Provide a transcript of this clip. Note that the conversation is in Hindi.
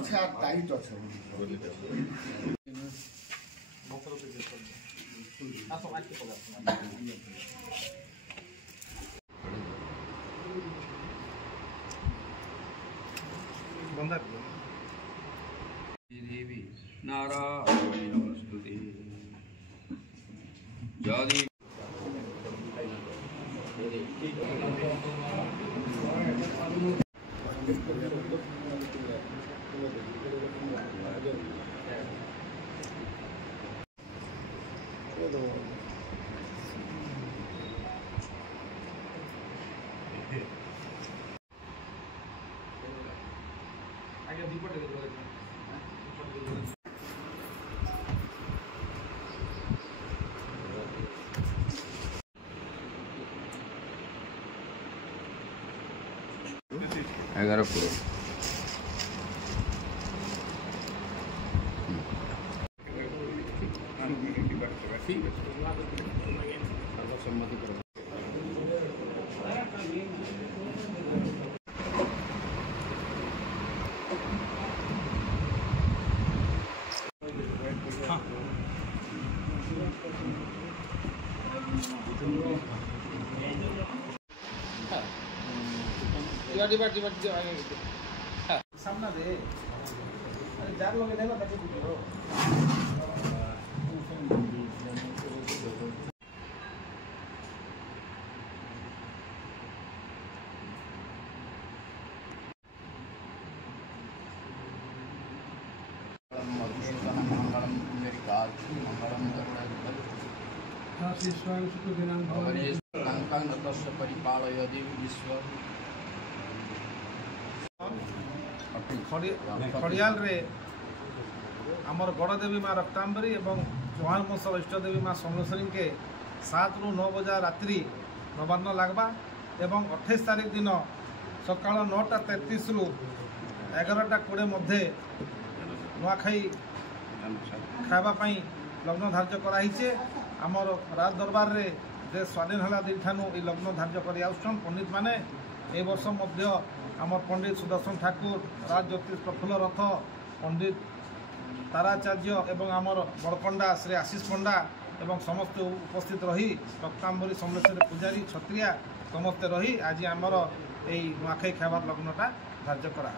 আছে আর টাইট আছে देवी नारायणी नमस्तुते जय आगे दीपट 11 पूरे सर्वसम्मति करो डिबट सामना दे जार लगे देला ताके दियो मंगलम मेरी काल मंगलम शिष्वान सुख दिनां भवने कांकां नतस्य परिपालय देवी ईश्वर खड़ियाल रे आमर गड़देवी माँ रक्तांबरी एवं चौहान मसल इष्टदेवी माँ समलेश्वरी के 7 ରୁ 9 बजा रात्रि नवान्न लगवा एवं 28 तारीख दिन सकाल 9:33 ରୁ 11:20 मध्य नुआखाई खावाई लग्न धार्य कराइछे। आमर राज दरबार रे जे स्वाधीन हला दिन ठानु ई लग्न धार्य करि आउछन पंडित माने। ए वर्ष मध्य आमर पंडित सुदर्शन ठाकुर, राज ज्योतिष प्रफुल्ल रथ, पंडित ताराचार्य एवं आमर बड़पंडा श्री आशीष पंडा एवं समस्त उपस्थित रही रक्तांबरी समलेश्वरी पूजारी छत्रिया समस्ते रही आज आमर यही नुआखाई खाइबार लग्नटा धार्य करा।